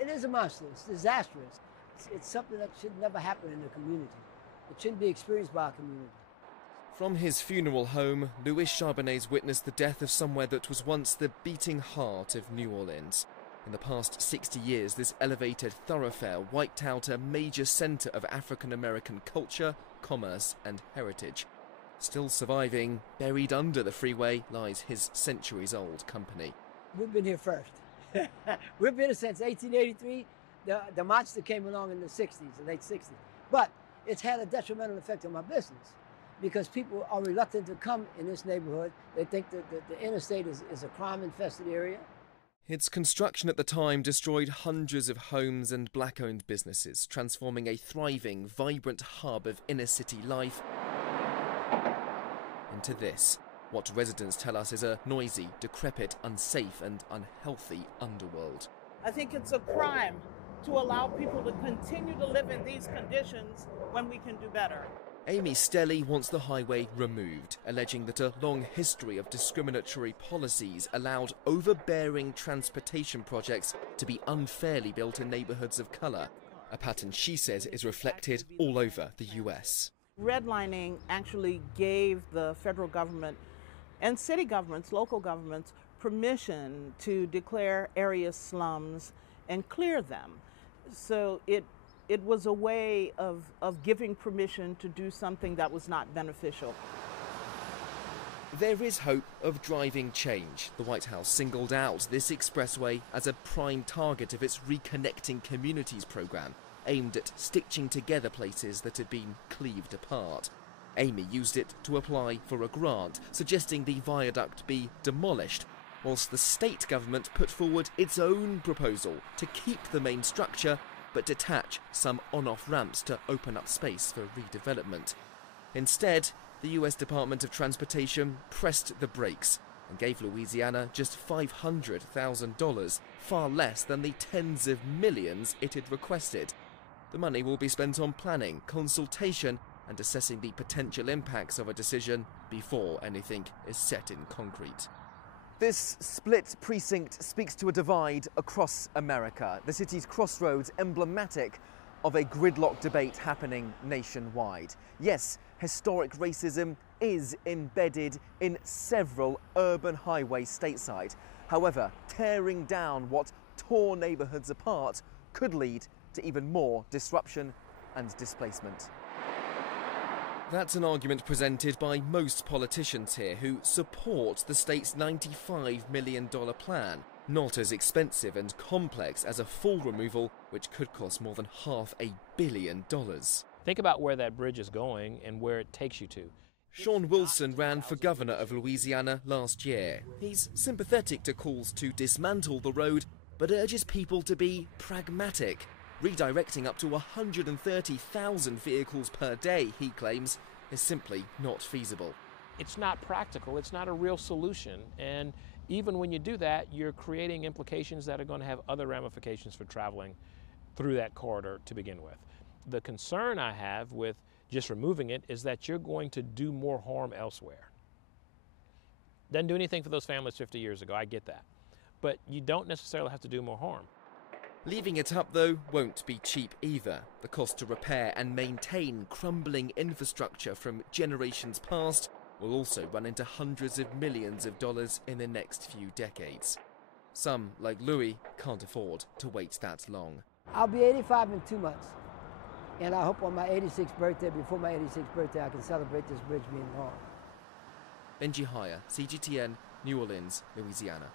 It is a monster. It's disastrous. It's something that should never happen in the community. It shouldn't be experienced by a community. From his funeral home, Louis Charbonnet's witnessed the death of somewhere that was once the beating heart of New Orleans. In the past 60 years, this elevated thoroughfare wiped out a major centre of African-American culture, commerce and heritage. Still surviving, buried under the freeway, lies his centuries-old company. We've been here first. We've been here since 1883. The monster came along in the 60s, the late 60s. But it's had a detrimental effect on my business because people are reluctant to come in this neighborhood. They think that the interstate is a crime-infested area. Its construction at the time destroyed hundreds of homes and black-owned businesses, transforming a thriving, vibrant hub of inner-city life into this. What residents tell us is a noisy, decrepit, unsafe and unhealthy underworld. I think it's a crime to allow people to continue to live in these conditions when we can do better. Amy Stelly wants the highway removed, alleging that a long history of discriminatory policies allowed overbearing transportation projects to be unfairly built in neighbourhoods of colour, a pattern she says is reflected all over the US. Redlining actually gave the federal government and city governments, local governments, permission to declare areas slums and clear them. So it was a way of giving permission to do something that was not beneficial. There is hope of driving change. The White House singled out this expressway as a prime target of its Reconnecting Communities programme, aimed at stitching together places that had been cleaved apart. Amy used it to apply for a grant, suggesting the viaduct be demolished, whilst the state government put forward its own proposal to keep the main structure but detach some on-off ramps to open up space for redevelopment. Instead, the US Department of Transportation pressed the brakes and gave Louisiana just $500,000, far less than the tens of millions it had requested. The money will be spent on planning, consultation and assessing the potential impacts of a decision before anything is set in concrete. This split precinct speaks to a divide across America, the city's crossroads emblematic of a gridlock debate happening nationwide. Yes, historic racism is embedded in several urban highways stateside. However, tearing down what tore neighbourhoods apart could lead to even more disruption and displacement. That's an argument presented by most politicians here who support the state's $95 million plan, not as expensive and complex as a full removal, which could cost more than $500 million. Think about where that bridge is going and where it takes you to. Sean Wilson ran for governor of Louisiana last year. He's sympathetic to calls to dismantle the road, but urges people to be pragmatic. Redirecting up to 130,000 vehicles per day, he claims, is simply not feasible. It's not practical, it's not a real solution, and even when you do that, you're creating implications that are going to have other ramifications for traveling through that corridor to begin with. The concern I have with just removing it is that you're going to do more harm elsewhere. Doesn't do anything for those families 50 years ago, I get that. But you don't necessarily have to do more harm. Leaving it up, though, won't be cheap either. The cost to repair and maintain crumbling infrastructure from generations past will also run into hundreds of millions of dollars in the next few decades. Some, like Louis, can't afford to wait that long. I'll be 85 in 2 months. And I hope on my 86th birthday, before my 86th birthday, I can celebrate this bridge being gone. Benji Hyer, CGTN, New Orleans, Louisiana.